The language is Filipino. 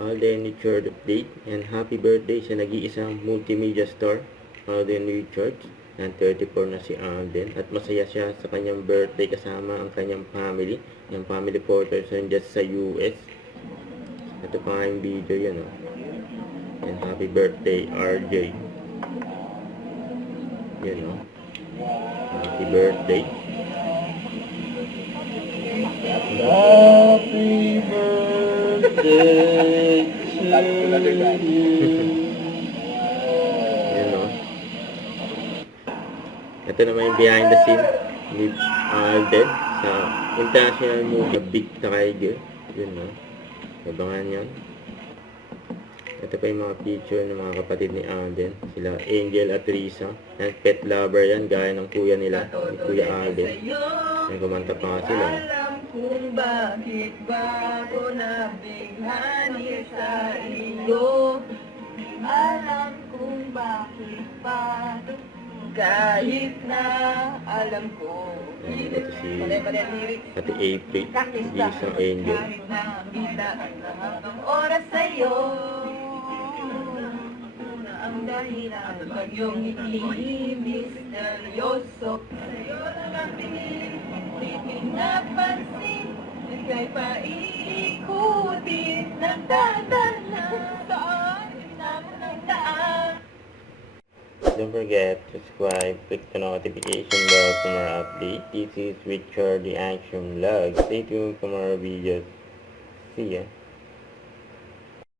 Alden Richard update, and happy birthday sa nag-iisang multimedia star, Alden Richards. And 34 na si Alden, at masaya siya sa kanyang birthday kasama ang kanyang family. Yung family photos nandiyan sa US. Ito pa nga yung video yan, oh. And happy birthday RJ. Yan, oh. Happy birthday. Happy birthday to you. Yan, oh. Ito naman yung behind the scene ni Alden sa international movie Big Tiger. Yun, oh. Abangan yan. Ito pa yung mga picture ng mga kapatid ni Alden. Sila Angel at Risa. Yan, pet lover yan, gaya ng kuya nila, ni Kuya Alden. Yan, kumanta pa nga sila. Alam kung bakit ba ako nabighani sa iyo. Alam kung bakit ba kahit na alam ko. Yan, ito si Pare-pare lyrics. Ate April, isang Angel. Kahit na kita ang oras sa'yo. Na ang dahilan pag iyong ngiti misteryoso. Sa'yo lang ang piniling ulitin napansin. Ika'y paikutin ng dadala. Saan? Sinama ng daan. Don't forget to subscribe, click the notification bell for more updates. This is Richard the Action Vlog. Stay tuned for more videos. See ya.